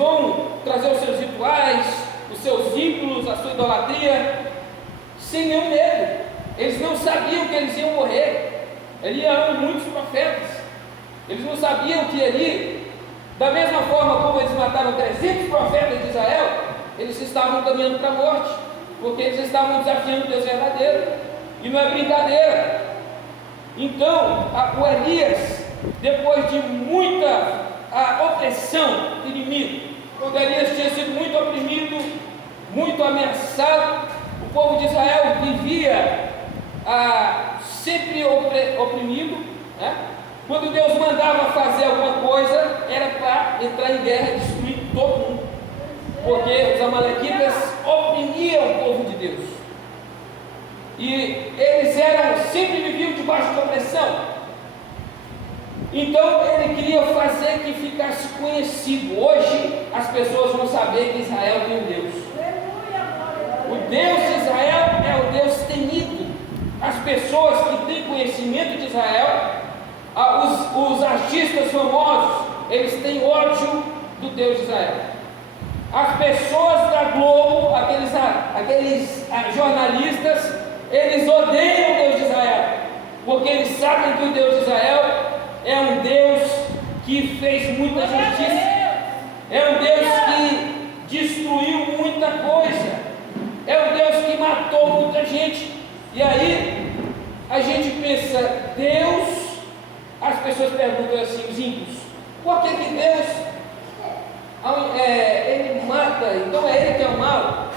vão trazer os seus rituais, os seus ídolos, a sua idolatria, sem nenhum medo. Eles não sabiam que eles iam morrer. Ali eram muitos profetas. Eles não sabiam que ali, da mesma forma como eles mataram 300 profetas de Israel, eles estavam caminhando para a morte, porque eles estavam desafiando o Deus verdadeiro. E não é brincadeira. Então, o Elias, depois de muita opressão do inimigo, quando Elias tinha sido muito oprimido, muito ameaçado, o povo de Israel vivia sempre oprimido, né? Quando Deus mandava fazer alguma coisa, era para entrar em guerra e destruir todo mundo, porque os amalequitas oprimiam o povo de Deus, e eles sempre viviam debaixo de opressão. Então ele queria fazer que ficasse conhecido. Hoje as pessoas vão saber que Israel tem um Deus. O Deus de Israel é o Deus temido. As pessoas que têm conhecimento de Israel, os artistas famosos, eles têm ódio do Deus de Israel. As pessoas da Globo, aqueles jornalistas, eles odeiam o Deus de Israel, porque eles sabem que o Deus de Israel é um Deus que fez muita justiça, é um Deus que destruiu muita coisa, é um Deus que matou muita gente. E aí a gente pensa, Deus, as pessoas perguntam assim, os ímpios, por que Deus ele mata? Então é ele que é o mal.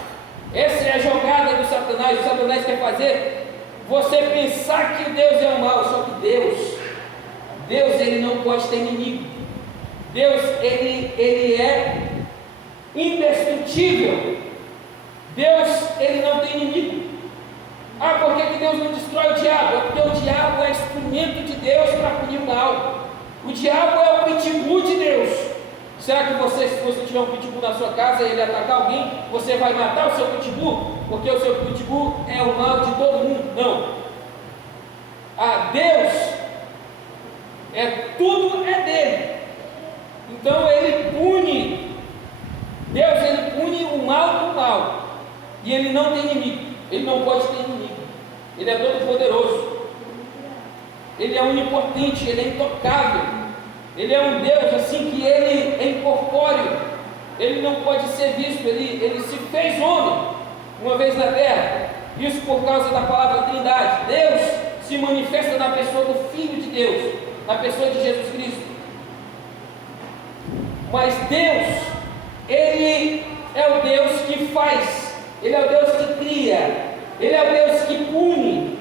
Essa é a jogada do Satanás. O Satanás quer fazer você pensar que Deus é o mal, só que Deus ele não pode ter inimigo. Deus ele é indestrutível. Deus ele não tem inimigo. Por que Deus não destrói o diabo? É porque o diabo é instrumento de Deus para punir o mal. O diabo é o pitbull de Deus. Será que se você tiver um pitbull na sua casa e ele atacar alguém, você vai matar o seu pitbull? Porque o seu pitbull é o mal de todo mundo? Não. Deus tudo é dele. Então ele pune. Deus ele pune o mal com o mal. E ele não tem inimigo. Ele não pode ter inimigo. Ele é todo poderoso. Ele é onipotente, ele é intocável. Ele é um Deus assim que ele é incorpóreo. Ele não pode ser visto. Ele se fez homem uma vez na terra. Isso por causa da palavra Trindade. Deus se manifesta na pessoa do Filho de Deus, na pessoa de Jesus Cristo. Mas Deus, ele é o Deus que faz, ele é o Deus que cria, ele é o Deus que pune.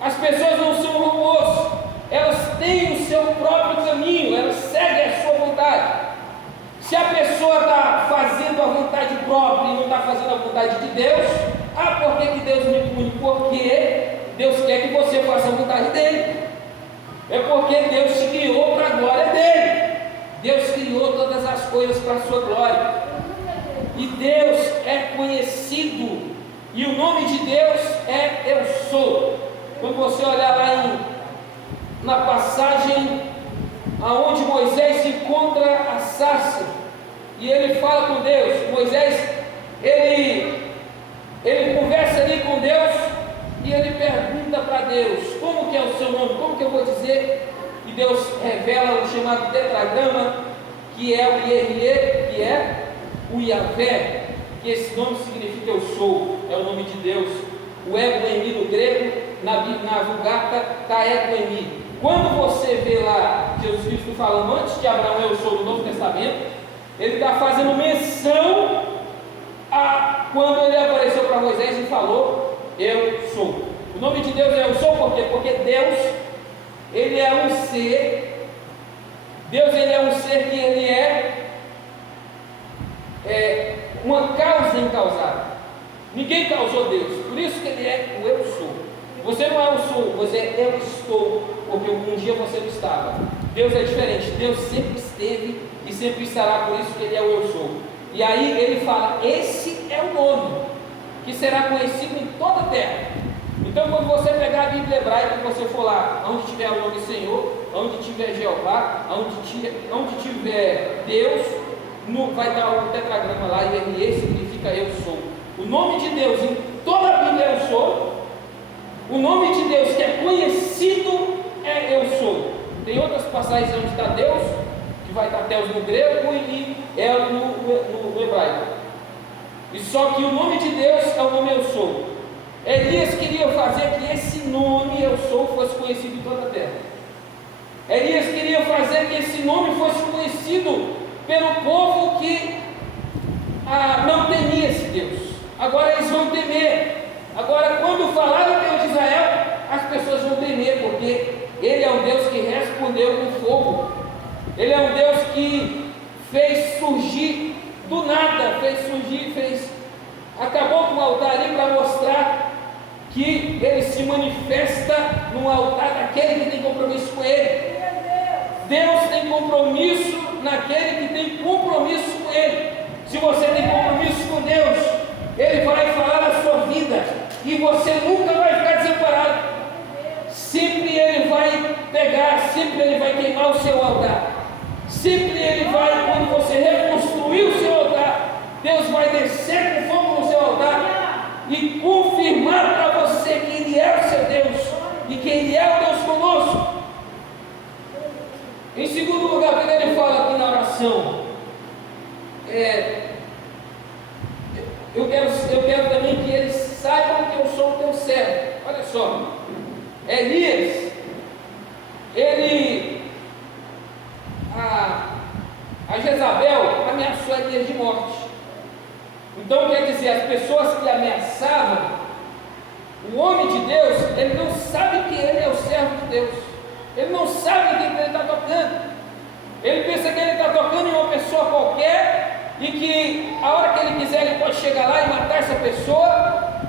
As pessoas não são robôs, elas têm o seu próprio caminho, elas seguem a sua vontade. Se a pessoa está fazendo a vontade própria e não está fazendo a vontade de Deus, por que Deus me pune? Porque Deus quer que você faça a vontade dele. É porque Deus te criou para a glória dele. Deus criou todas as coisas para a sua glória. E Deus é conhecido. E o nome de Deus é Eu Sou. Quando você olhar lá na passagem aonde Moisés encontra a sarça e ele fala com Deus, Moisés ele conversa ali com Deus e ele pergunta para Deus, como que é o seu nome, como que eu vou dizer? E Deus revela o chamado tetragrama, que é o Iê, que é o Yavé, que esse nome significa Eu Sou, é o nome de Deus. O Ego-Emi no grego, na Vulgata, Taego-Emi. Quando você vê lá Jesus Cristo falando antes de Abraão Eu Sou no Novo Testamento, ele está fazendo menção a quando ele apareceu para Moisés e falou Eu Sou. O nome de Deus é Eu Sou por quê? Porque Deus, ele é um ser. Deus ele é um ser que ele é uma causa incausada. Ninguém causou Deus, por isso que ele é o Eu Sou. Você não é o Sou, você é Eu Estou, porque um dia você não estava. Deus é diferente, Deus sempre esteve e sempre estará, por isso que ele é o Eu Sou. E aí ele fala, esse é o nome que será conhecido em toda a terra. Então quando você pegar a Bíblia hebraica e você for lá, onde tiver o nome Senhor, onde tiver Jeová, onde tiver Deus, vai dar o tetragrama lá, e RE significa eu sou. O nome de Deus em toda a Bíblia é eu sou. O nome de Deus que é conhecido é eu sou. Tem outras passagens onde está Deus, que vai estar Deus no grego e El no hebraico. E só que o nome de Deus é o nome eu sou. Elias queria fazer que esse nome eu sou fosse conhecido em toda a terra. Elias queria fazer que esse nome fosse conhecido pelo povo que não temia esse Deus. Agora eles vão temer. Agora, quando falar do Deus de Israel, as pessoas vão temer, porque Ele é um Deus que respondeu com fogo. Ele é um Deus que fez surgir do nada, acabou com o altar ali para mostrar que Ele se manifesta no altar daquele que tem compromisso com Ele. Deus tem compromisso naquele que tem compromisso com Ele. Se você tem compromisso com Deus, Ele vai falar na sua vida e você nunca vai ficar desamparado. Sempre Ele vai pegar, sempre Ele vai queimar o seu altar. Sempre Ele vai, quando você reconstruir o seu altar, Deus vai descer com fogo no seu altar e confirmar para você que Ele é o seu Deus e que Ele é o Deus conosco. Em segundo lugar, quando Ele fala aqui na oração, eu quero também que eles saibam que eu sou o teu servo. Olha só, Elias, a Jezabel ameaçou Elias de morte. Então quer dizer, as pessoas que ameaçavam o homem de Deus, ele não sabe que ele é o servo de Deus. Ele não sabe quem ele está tocando. Ele pensa que ele está tocando em uma pessoa qualquer e que a hora que ele quiser ele pode chegar lá e matar essa pessoa,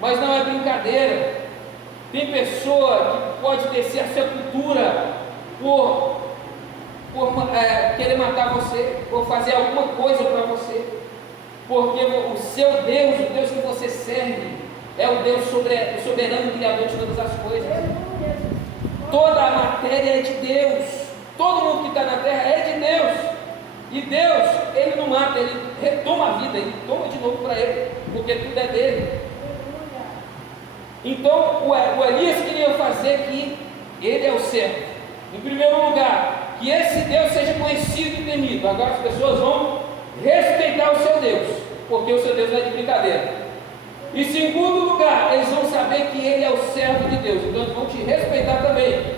mas não é brincadeira. Tem pessoa que pode descer a sepultura por querer matar você, por fazer alguma coisa para você, porque o seu Deus, o Deus que você serve, é o Deus soberano, criador de todas as coisas. Toda a matéria é de Deus, todo mundo que está na terra é de Deus. E Deus, Ele não mata, Ele retoma a vida, Ele toma de novo para Ele, porque tudo é dele. Então o Elias queria fazer que Ele é o servo. Em primeiro lugar, que esse Deus seja conhecido e temido. Agora as pessoas vão respeitar o seu Deus, porque o seu Deus não é de brincadeira. Em segundo lugar, eles vão saber que Ele é o servo de Deus, então eles vão te respeitar também,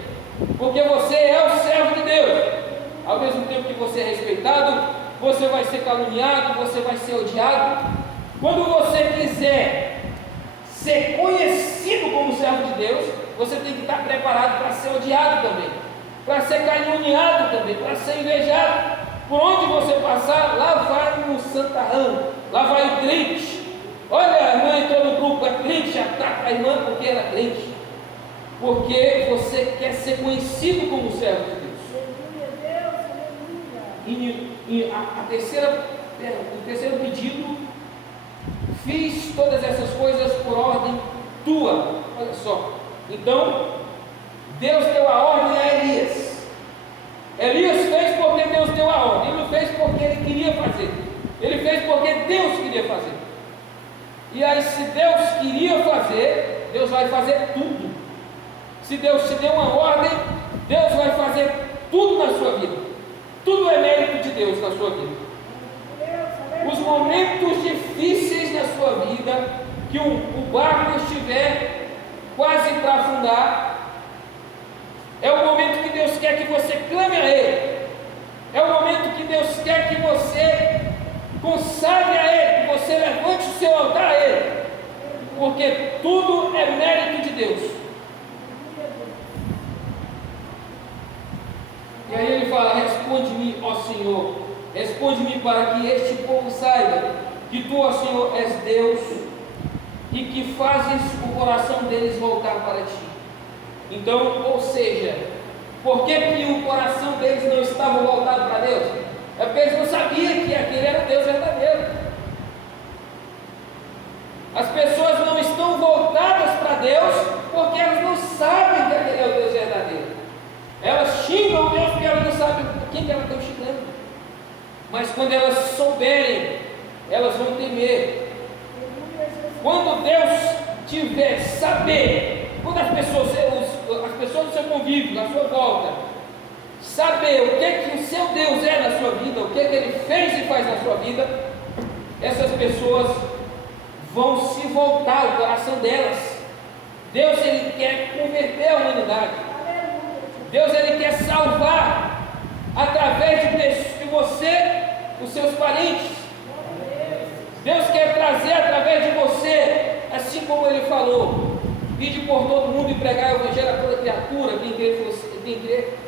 porque você é o servo de Deus. Ao mesmo tempo que você é respeitado, você vai ser caluniado, você vai ser odiado. Quando você quiser ser conhecido como servo de Deus, você tem que estar preparado para ser odiado também, para ser caluniado também, para ser invejado. Por onde você passar, lá vai o santarrão, lá vai o crente. Olha, a irmã entrou no grupo, é crente, ataca a irmã porque ela é crente, porque você quer ser conhecido como servo de Deus. E o terceiro pedido, fiz todas essas coisas por ordem tua. Olha só, então Deus deu a ordem a Elias. Elias fez porque Deus deu a ordem. Ele não fez porque ele queria fazer, ele fez porque Deus queria fazer. E aí, se Deus queria fazer, Deus vai fazer tudo. Se Deus te deu uma ordem, Deus vai fazer tudo na sua vida. Tudo é mérito de Deus na sua vida. Os momentos difíceis na sua vida, que o barco estiver quase para afundar, é o momento que Deus quer que você clame a Ele. É o momento que Deus quer que você consagre a Ele, que você levante o seu altar a Ele, porque tudo é mérito de Deus. E aí ele fala: responde-me, ó Senhor, responde-me para que este povo saiba que tu, ó Senhor, és Deus e que fazes o coração deles voltar para ti. Então, ou seja, por que o coração deles não estava voltado para Deus? É porque eles não sabiam que aquele era o Deus verdadeiro. As pessoas não estão voltadas para Deus porque elas não sabem que aquele é o Deus verdadeiro. Elas xingam o Deus porque elas não sabem quem que elas estão xingando. mas quando elas souberem, elas vão temer. Quando Deus tiver saber, quando as pessoas do seu convívio, na sua volta, saber o que o seu Deus é na sua vida, o que Ele fez e faz na sua vida, essas pessoas vão se voltar ao coração delas. Deus, Ele quer converter a humanidade. Deus, Ele quer salvar através de você, os seus parentes. Deus quer trazer através de você, assim como Ele falou: vinde por todo mundo e pregar o evangelho a toda criatura, quem crer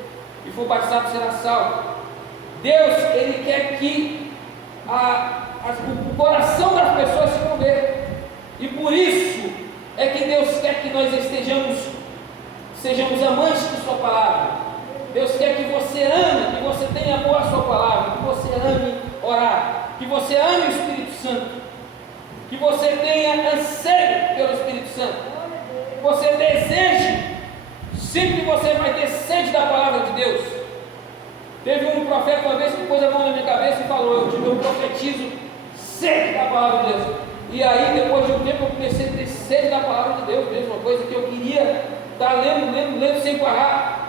e for batizado será salvo. Deus, Ele quer que o coração das pessoas se converta, e por isso é que Deus quer que nós sejamos amantes de sua palavra. Deus quer que você ame, que você tenha amor à sua palavra, que você ame orar, que você ame o Espírito Santo, que você tenha anseio pelo Espírito Santo, que você deseje, sempre que você vai ter sede da palavra de Deus. Teve um profeta uma vez que pôs a mão na minha cabeça e falou: eu profetizo sede da palavra de Deus. E aí, depois de um tempo, eu comecei a ter sede da palavra de Deus mesmo, uma coisa que eu queria estar lendo sem parar.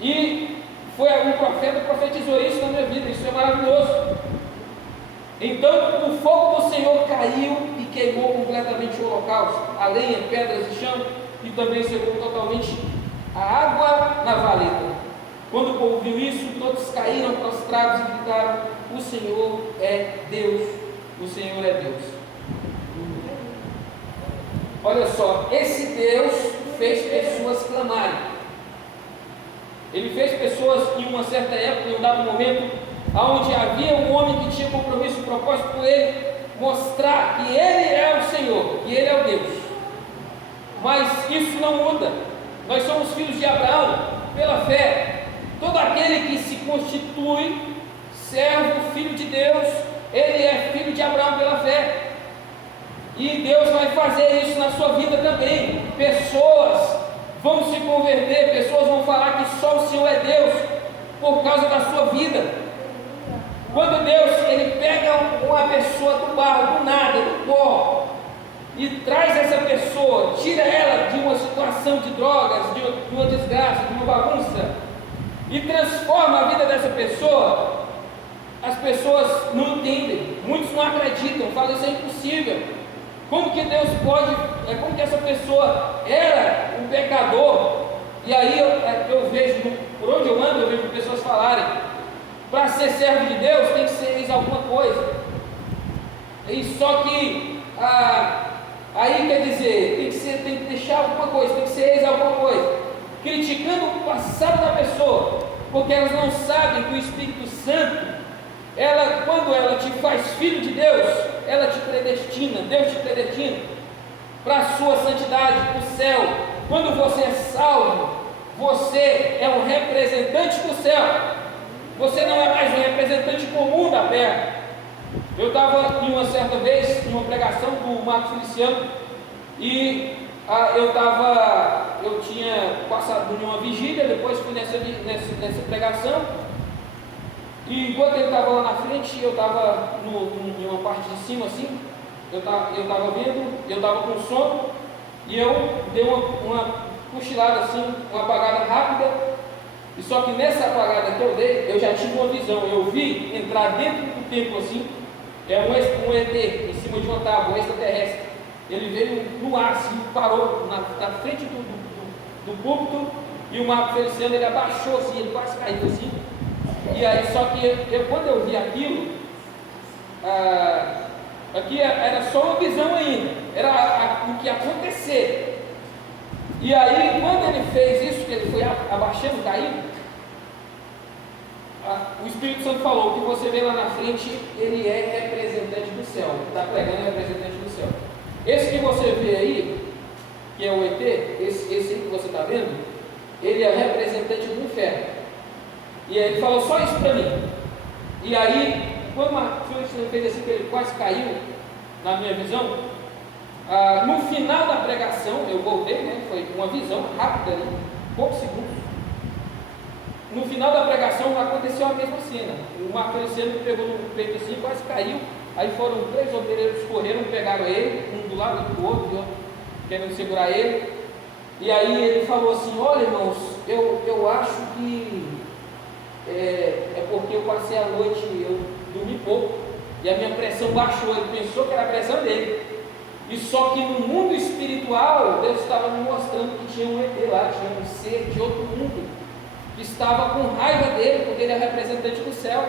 E foi um profeta que profetizou isso na minha vida. Isso é maravilhoso. Então o fogo do Senhor caiu e queimou completamente o holocausto, a lenha, pedras e chão, e também secou totalmente a água na valeta. Quando o povo viu isso, todos caíram prostrados e gritaram: o Senhor é Deus, o Senhor é Deus. Olha só, esse Deus fez pessoas clamarem. Ele fez pessoas em uma certa época, em um dado momento, onde havia um homem que tinha compromisso e propósito com ele, mostrar que ele é o Senhor, que ele é o Deus. Mas isso não muda. Nós somos filhos de Abraão pela fé. Todo aquele que se constitui servo, filho de Deus, ele é filho de Abraão pela fé. E Deus vai fazer isso na sua vida também. Pessoas vão se converter, pessoas vão falar que só o Senhor é Deus por causa da sua vida. Quando Deus, Ele pega uma pessoa do barro, do nada, do pó, e traz essa pessoa, tira ela de uma situação de drogas, de uma desgraça, de uma bagunça, e transforma a vida dessa pessoa, as pessoas não entendem, muitos não acreditam, falam: isso é impossível. Como que Deus pode, como que essa pessoa era um pecador? E aí eu vejo, por onde eu ando, eu vejo pessoas falarem: para ser servo de Deus tem que ser alguma coisa. E só que aí quer dizer, tem que deixar alguma coisa, tem que ser alguma coisa, criticando o passado da pessoa, porque elas não sabem que o Espírito Santo, quando ela te faz filho de Deus, ela te predestina, Deus te predestina para a sua santidade, para o céu. Quando você é salvo, você é um representante do céu. Você não é mais um representante comum da terra. Eu estava em uma certa vez em uma pregação do Marcos Feliciano, e eu tinha passado em uma vigília, depois fui nessa pregação. E enquanto ele estava lá na frente, eu estava em uma parte de cima assim, eu estava vendo, eu estava com sono, e eu dei uma cochilada assim, uma apagada rápida, e só que nessa apagada que eu dei, eu já tive uma visão. Eu vi entrar dentro do templo assim, um ET em cima de uma tábua, um extraterrestre. Ele veio no ar assim, parou na frente do púlpito, e o Marco Feliciano, ele abaixou assim, ele quase caiu assim. E aí, só que quando eu vi aquilo, aqui era só uma visão ainda, era o que ia acontecer. E aí, quando ele fez isso, que ele foi abaixando, caindo, o Espírito Santo falou: o que você vê lá na frente, ele é representante do céu, está pregando representante do céu. Esse que você vê aí, que é o ET, esse aí que você está vendo, ele é representante do inferno. E aí ele falou só isso para mim. E aí, quando o fez assim, que ele quase caiu na minha visão, no final da pregação, eu voltei, né, foi uma visão rápida ali, poucos segundos. no final da pregação aconteceu a mesma cena. O Marco Feliciano pegou no peito assim, quase caiu. Aí foram 3 obreiros, correram, pegaram ele, um do lado do outro, querendo segurar ele. E aí ele falou assim: olha, irmãos, eu acho que é porque eu passei a noite, eu dormi pouco, e a minha pressão baixou. Ele pensou que era a pressão dele. E só que no mundo espiritual, Deus estava me mostrando que tinha um ET lá, tinha um ser de outro mundo, que estava com raiva dele, porque ele é representante do céu.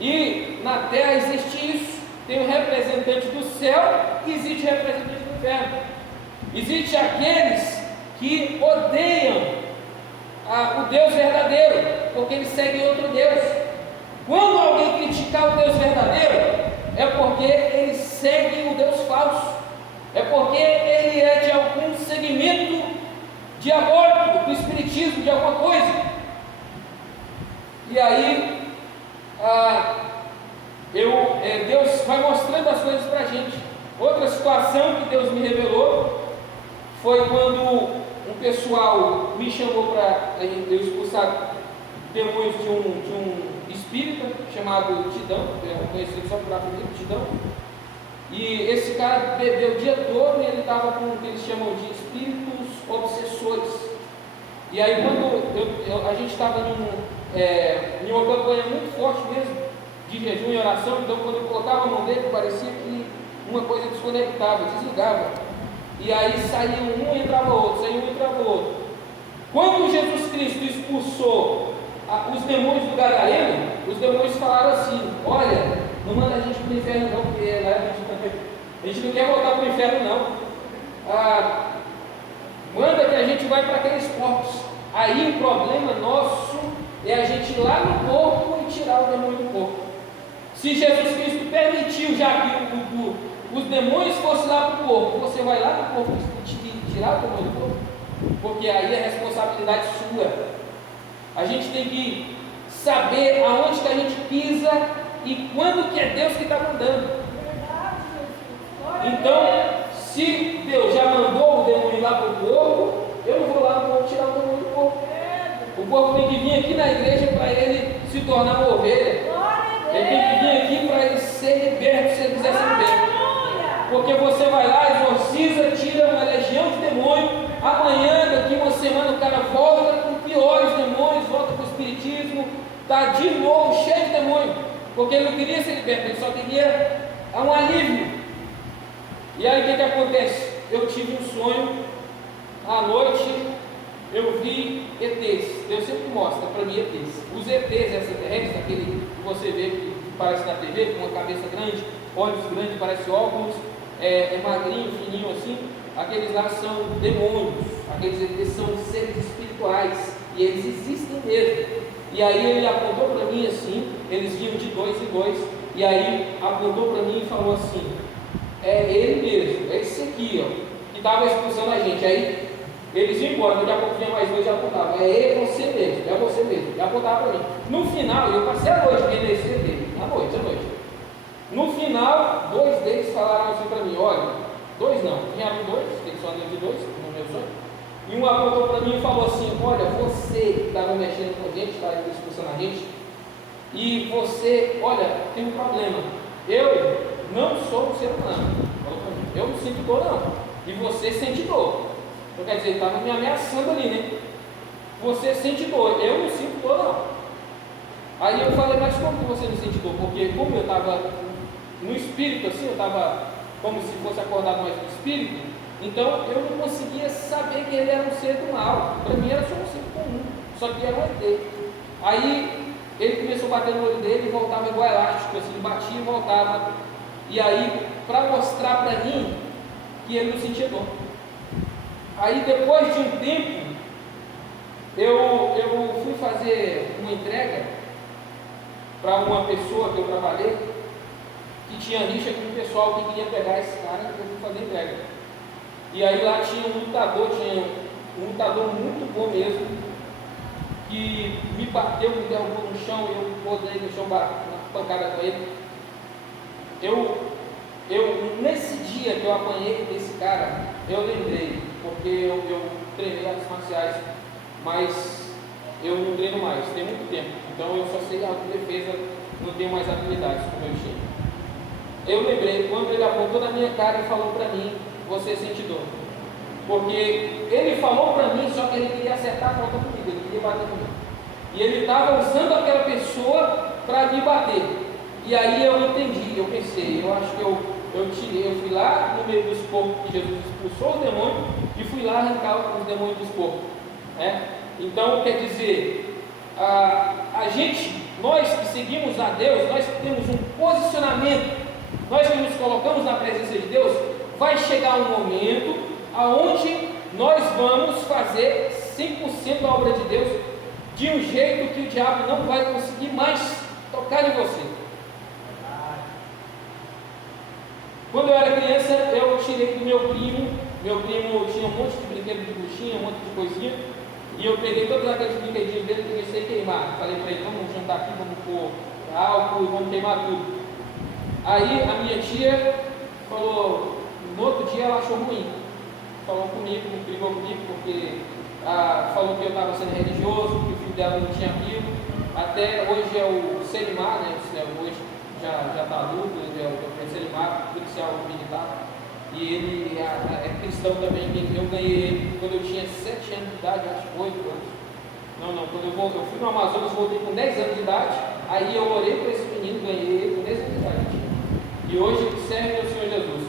E na terra existe isso: tem o representante do céu e existe o representante do inferno. Existe aqueles que odeiam o Deus verdadeiro, porque eles seguem outro Deus. Quando alguém criticar o Deus verdadeiro, é porque eles seguem o Deus falso, é porque ele é de algum segmento diabólico, do espiritismo, de alguma coisa. E aí Deus vai mostrando as coisas para a gente. Outra situação que Deus me revelou foi quando um pessoal me chamou para eu expulsar demônios de um espírita chamado Tidão, conhecido só por apelido, Tidão. E esse cara bebeu o dia todo e ele estava com o que eles chamam de espíritos obsessores. E aí quando a gente estava em uma campanha muito forte mesmo, de jejum e oração, então quando eu colocava a mão dele, parecia que uma coisa desconectava, desligava. E aí saía um e entrava outro, saía um e entrava outro. Quando Jesus Cristo expulsou os demônios do Gadareno, os demônios falaram assim: olha, não manda a gente para o inferno não, porque a gente não quer voltar para o inferno não. Manda que a gente vai para aqueles corpos. Aí o problema nosso é a gente ir lá no corpo e tirar o demônio do corpo. Se Jesus Cristo permitiu já que os demônios fossem lá para o corpo, você vai lá no corpo e tirar o demônio do corpo? Porque aí é responsabilidade sua. A gente tem que saber aonde que a gente pisa e quando que é Deus que está mandando. Então, se Deus já mandou o demônio lá para o corpo, eu não vou lá no corpo tirar o demônio do corpo. O corpo tem que vir aqui na igreja para ele se tornar uma ovelha. Ele tem que vir aqui para ele ser liberto, se ele quiser ser liberto. Porque você vai lá, exorciza, tira uma legião de demônio. Amanhã, daqui uma semana, o cara volta com piores demônios, volta com o espiritismo, está de novo cheio de demônio. Porque ele não queria ser liberto, ele só queria um alívio. E aí o que acontece? Eu tive um sonho à noite. Eu vi ETs. Deus sempre mostra para mim ETs. Os ETs extraterrestres, aquele que você vê que parece na TV, com uma cabeça grande, olhos grandes, parece óculos, magrinho, fininho assim. Aqueles lá são demônios. Aqueles ETs são seres espirituais. E eles existem mesmo. E aí ele apontou para mim assim, eles vinham de 2 em 2. E aí apontou para mim e falou assim: é ele mesmo, é esse aqui, ó, que estava expulsando a gente. Aí eles iam embora, daqui a pouco vinha mais 2 e apontavam: é você mesmo, e apontava para mim. No final, eu passei a noite vendo esse dele, à noite. No final, 2 deles falaram assim para mim: olha, 2 não, vieram 2, eles só andam de 2, no meu sonho. E um apontou para mim e falou assim: olha, você que estava mexendo com a gente, estava expulsando a gente, e você, olha, tem um problema. Eu não sou um ser humano, eu não sinto dor não, e você sente dor. Então, quer dizer, ele estava me ameaçando ali, né? Você sente dor, eu não sinto dor não. Aí eu falei: mas como que você não sente dor? Porque como eu estava no espírito assim, eu estava como se fosse acordado mais no espírito, então eu não conseguia saber que ele era um ser do mal. Para mim era só um ser comum, só que era um ET. Aí ele começou a bater no olho dele e voltava igual elástico, assim, batia e voltava. E aí, para mostrar para mim que ele não sentia dor. Aí depois de um tempo, eu fui fazer uma entrega para uma pessoa que eu trabalhei, que tinha rixa com o pessoal que queria pegar esse cara, que eu fui fazer entrega. E aí lá tinha um lutador muito bom mesmo, que me bateu, me derrubou no chão, eu rodei no chão, na pancada com ele. Nesse dia que eu apanhei desse cara, eu lembrei, porque eu treinei artes marciais, mas eu não treino mais, tem muito tempo. Então eu só sei autodefesa, não tenho mais habilidades como eu tinha. Eu lembrei quando ele apontou na minha cara e falou para mim: você sente dor. Porque ele falou para mim, só que ele queria acertar a falta comigo, ele queria bater comigo. E ele estava usando aquela pessoa para me bater. E aí eu entendi, eu pensei, eu acho que eu fui lá no meio dos porcos que Jesus expulsou os demônios e fui lá arrancar os demônios dos porcos. Então, quer dizer, nós que seguimos a Deus, nós que temos um posicionamento, nós que nos colocamos na presença de Deus, vai chegar um momento aonde nós vamos fazer 100% a obra de Deus de um jeito que o diabo não vai conseguir mais tocar em você. Quando eu era criança, eu tirei do meu primo tinha um monte de brinquedo de bruxinha, um monte de coisinha, e eu peguei todos aqueles brinquedinhos dele e comecei a queimar. Falei para ele: vamos juntar aqui, vamos pôr álcool e vamos queimar tudo. Aí a minha tia falou, no outro dia ela achou ruim, falou comigo, brigou comigo, porque falou que eu estava sendo religioso, que o filho dela não tinha aquilo. Até hoje é o Selimar, né? Hoje já está adulto, ele é o Selimar, policial militar, e ele é cristão também. Eu ganhei ele quando eu tinha 7 anos de idade, acho que 8 anos. Não, quando eu fui no Amazonas, voltei com 10 anos de idade, aí eu orei para esse menino, ganhei ele com 10 anos de idade. E hoje ele serve ao Senhor Jesus.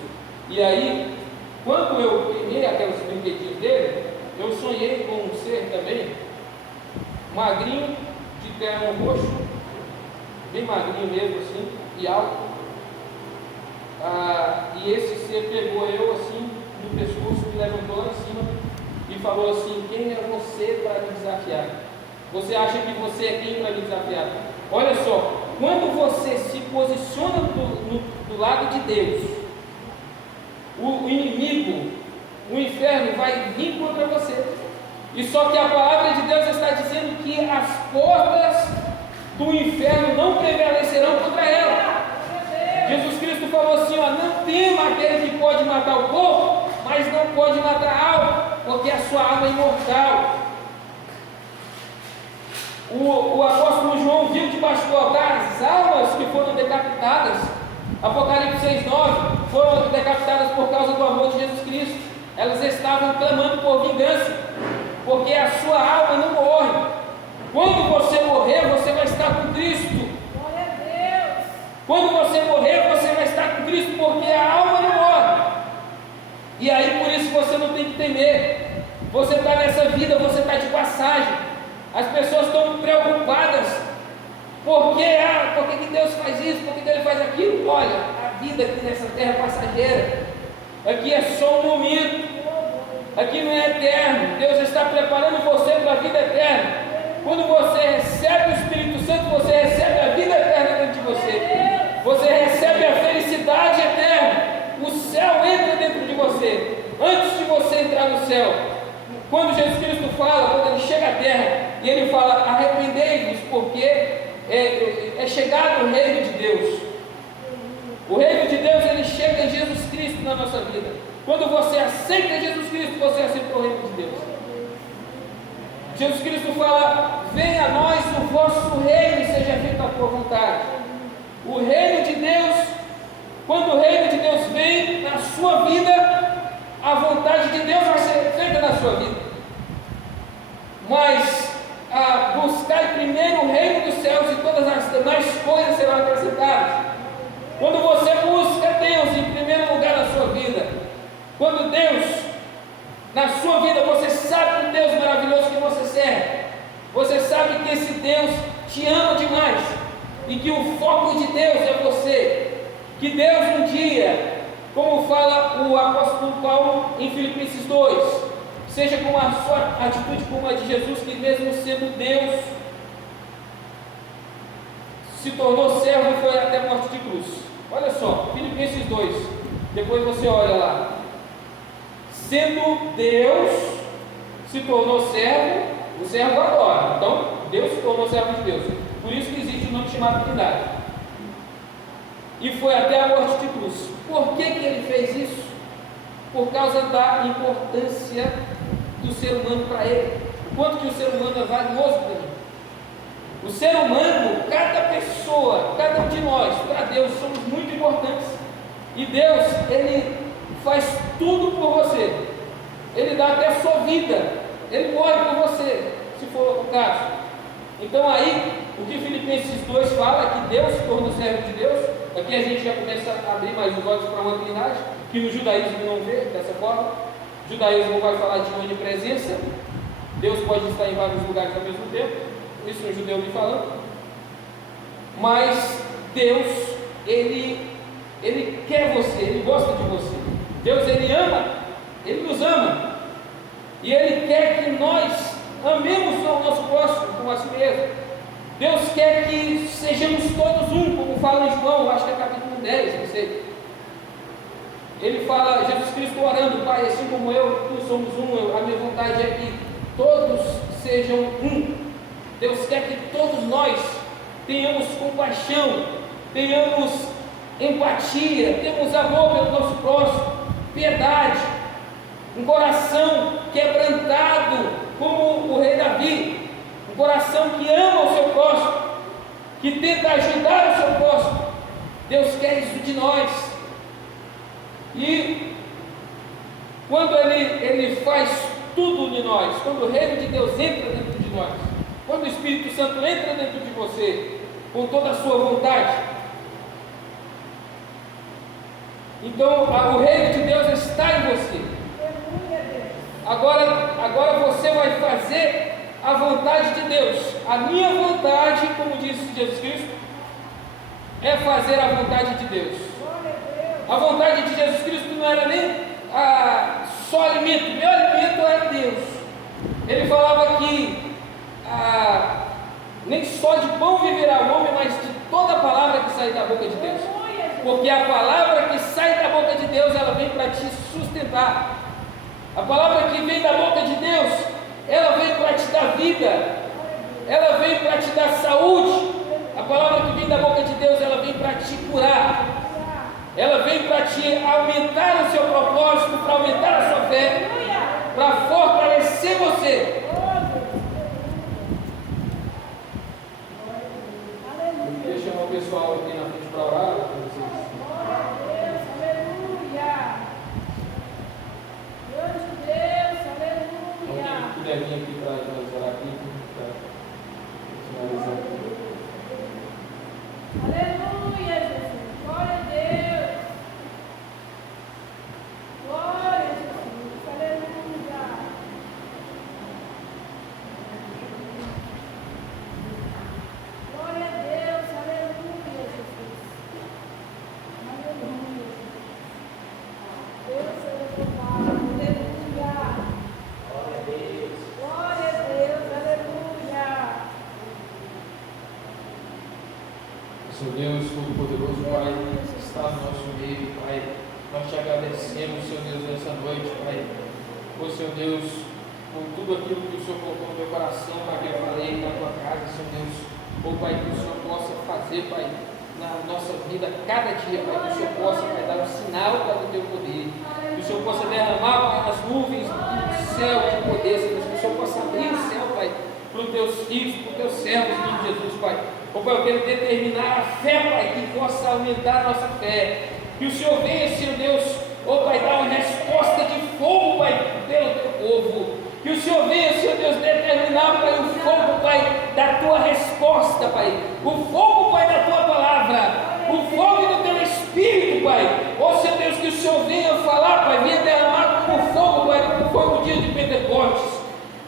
E aí, quando eu peguei aqueles brinquedinhos dele, eu sonhei com um ser também, magrinho, de terno roxo, bem magrinho mesmo assim, e alto. E esse ser pegou eu assim, no pescoço, me levantou lá em cima e falou assim: quem é você para me desafiar? Você acha que você é quem para me desafiar? Olha só, quando você se posiciona do lado de Deus, o inimigo, o inferno vai vir contra você. E só que a palavra de Deus está dizendo que as portas do inferno não prevalecerão contra ela. Jesus Cristo falou assim: não tema aquele que pode matar o corpo, mas não pode matar a alma, porque a sua alma é imortal. O apóstolo João viu debaixo do altar as almas que foram decapitadas. Apocalipse 6,9 foram decapitadas por causa do amor de Jesus Cristo. Elas estavam clamando por vingança, porque a sua alma não morre. Quando você morrer, você vai estar com Cristo. Glória a Deus. Quando você morrer, você vai estar com Cristo, porque a alma não morre. E aí, por isso, você não tem que temer. Você está nessa vida, você está de passagem. As pessoas estão preocupadas. Por que Deus faz isso? Por que Deus faz aquilo? Olha, a vida aqui nessa terra é passageira. Aqui é só um momento. Aqui não é eterno. Deus está preparando você para a vida eterna. Quando você recebe o Espírito Santo, você recebe a vida eterna dentro de você. Você recebe a felicidade eterna. O céu entra dentro de você. Antes de você entrar no céu, quando Jesus Cristo fala, quando ele chega à terra, e ele fala: arrependei-vos, porque é chegado o reino de Deus. O reino de Deus, ele chega em Jesus Cristo na nossa vida. Quando você aceita Jesus Cristo, você aceita o reino de Deus. Jesus Cristo fala: venha a nós o vosso reino e seja feita a tua vontade. O reino de Deus, quando o reino de Deus vem na sua vida, a vontade de Deus vai ser feita na sua vida. Mas buscar primeiro o reino dos céus e todas as demais coisas serão acrescentadas. Quando você busca Deus em primeiro lugar na sua vida, quando Deus na sua vida, você sabe que Deus maravilhoso que você serve, você sabe que esse Deus te ama demais e que o foco de Deus é você, que Deus um dia, como fala o apóstolo Paulo em Filipenses 2, seja com a sua atitude como a de Jesus, que mesmo sendo Deus, se tornou servo e foi até a morte de cruz. Olha só, Filipenses 2, depois você olha lá. Sendo Deus, se tornou servo, o servo adora. Então, Deus se tornou servo de Deus. Por isso que existe o nome chamado Trindade. E foi até a morte de cruz. Por que ele fez isso? Por causa da importância do ser humano para ele. O quanto que o ser humano é valioso para ele. O ser humano, cada pessoa, cada um de nós, para Deus somos muito importantes. E Deus, Ele faz tudo por você. Ele dá até a sua vida. Ele morre por você, se for o caso. Então aí, o que Filipenses 2 fala é que Deus se torna servo de Deus. Aqui a gente já começa a abrir mais os olhos para uma trindade, que no judaísmo não vê dessa forma. O judaísmo vai falar de onipresença. Deus pode estar em vários lugares ao mesmo tempo. Isso é um judeu me falando. Mas Deus, Ele quer você, Ele gosta de você. Deus, Ele ama, Ele nos ama. E Ele quer que nós amemos o nosso próximo como a si mesmo. Deus quer que sejamos todos um, como fala em João, acho que é capítulo 10, não sei. Ele fala, Jesus Cristo orando: Pai, assim como eu, tu somos um, a minha vontade é que todos sejam um. Deus quer que todos nós tenhamos compaixão, tenhamos empatia, tenhamos amor pelo nosso próximo, piedade, um coração quebrantado, como o rei Davi, um coração que ama o seu próximo, que tenta ajudar o seu próximo. Deus quer isso de nós. E quando Ele faz tudo de nós, quando o reino de Deus entra dentro de nós, quando o Espírito Santo entra dentro de você, com toda a sua vontade, então o reino de Deus está em você. Agora você vai fazer a vontade de Deus. A minha vontade, como disse Jesus Cristo, é fazer a vontade de Deus. A vontade de Jesus Cristo não era nem só alimento, meu alimento é Deus. Ele falava que nem só de pão viverá o homem, mas de toda a palavra que sai da boca de Deus. Porque a palavra que sai da boca de Deus, ela vem para te sustentar. A palavra que vem da boca de Deus, ela vem para te dar vida, ela vem para te dar saúde. A palavra que vem da boca de Deus, ela vem para te curar, ela vem para te aumentar o seu propósito, para aumentar a sua fé, para fortalecer você. Eu queria chamar o pessoal aqui na frente para orar. Puder vir aqui para nós orar aqui, para finalizar aqui. Aleluia, Jesus. Glória a Deus. Glória a Jesus. Aleluia. Glória a Deus. Aleluia, Jesus. Aleluia. Deus seja louvado. Aleluia. Glória a Deus. Glória a Deus. Aleluia. Senhor Deus, Todo-Poderoso, Pai, está no nosso meio, Pai. Nós te agradecemos, Senhor Deus, nessa noite, Pai. Ô Senhor Deus, por tudo aquilo que o Senhor colocou no meu coração, para que eu falei na tua casa, Senhor Deus. Ô Pai, que o Senhor possa fazer, Pai, na nossa vida, cada dia, Pai, que o Senhor possa, Pai, dar um sinal para o teu poder. Que o Senhor possa derramar, Pai, as nuvens do céu de poder, Senhor Deus. Que o Senhor possa abrir o céu, Pai, para os teus filhos, para os teus servos, em Jesus, Pai. Ô Pai, eu quero determinar a fé, Pai, que possa aumentar a nossa fé. Que o Senhor venha, Senhor Deus, ô Pai, dar uma resposta de fogo, Pai, pelo teu povo. Que o Senhor venha, Senhor Deus, determinar, Pai, o fogo, Pai, da tua resposta, Pai. O fogo, Pai, da tua palavra. O fogo do teu Espírito, Pai. Ô Senhor Deus, que o Senhor venha falar, Pai, venha derramar como fogo, Pai, como foi no dia de Pentecostes.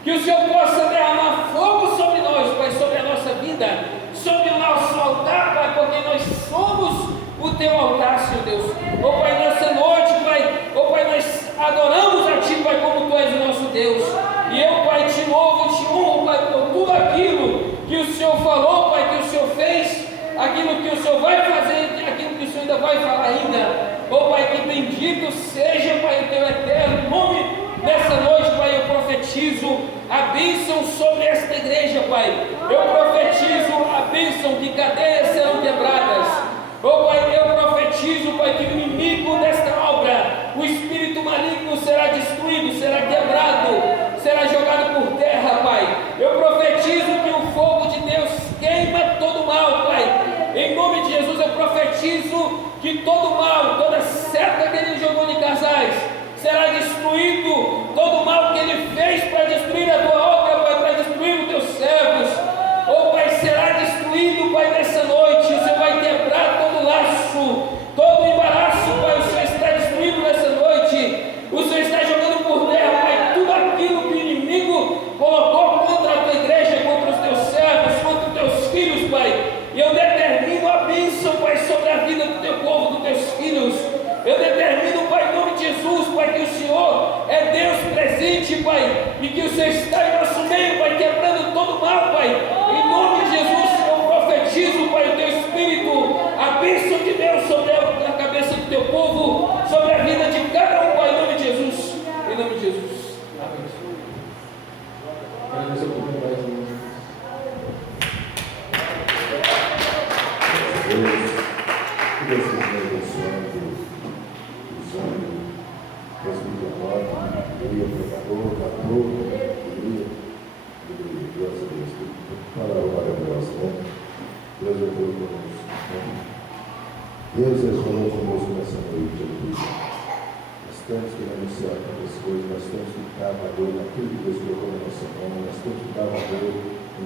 Que o Senhor possa derramar fogo sobre nós, Pai, sobre a nossa vida, sobre o nosso altar, Pai, porque nós somos o teu altar, Senhor Deus. Ó Pai, nessa noite, Pai, ó Pai, nós adoramos a Ti, Pai, como Tu és o nosso Deus. E eu, Pai, te louvo, te honro, Pai, por tudo aquilo que o Senhor falou, Pai, que o Senhor fez, aquilo que o Senhor vai fazer e aquilo que o Senhor ainda vai falar ainda. Ó Pai, que bendito seja, Pai, o Teu eterno nome. Nessa noite, Pai, eu profetizo a bênção sobre esta igreja, Pai. Eu profetizo a bênção que cadeias serão quebradas. Oh, Pai, eu profetizo, Pai, que o inimigo desta obra, o espírito maligno será destruído, será quebrado, será jogado por terra, Pai. Eu profetizo que o fogo de Deus que todo mal, toda seta que ele jogou em casais, será destruído. Todo mal que ele fez para destruir a tua obra, Pai, para destruir os teus servos, oh Pai, será destruído, Pai, nessa noite. O Senhor vai quebrar todo laço, todo embaraço, Pai, o Senhor está destruindo nessa noite. O Senhor está jogando por terra, Pai, tudo aquilo que o inimigo colocou contra a tua igreja, contra os teus servos, contra os teus filhos, Pai. E eu determino a bênção, Pai, sobre a vida do teu povo, dos teus filhos. Eu determino, Pai, em nome de Jesus, Pai, que o Senhor é Deus presente, Pai, e que o Senhor está em nosso meio, Pai, quebrando todo mal, Pai. Em nome de Jesus, eu profetizo, Pai, o teu Espírito, a bênção de Deus sobre a cabeça do teu povo, sobre a vida de cada um, Pai, em nome de Jesus. Em nome de Jesus. Amém. Agradeço a oportunidade de Jesus. Que Deus continue abençoando, usando, transmitindo aleluia, pregador, cantor, aleluia, graças a Deus, palavra maravilhosa, né? Deus é todo conosco, né? Deus falou conosco nessa noite, aleluia. Nós temos que renunciar a tantas coisas, nós temos que dar valor naquilo que Deus colocou na nossa mão, nós temos que dar valor em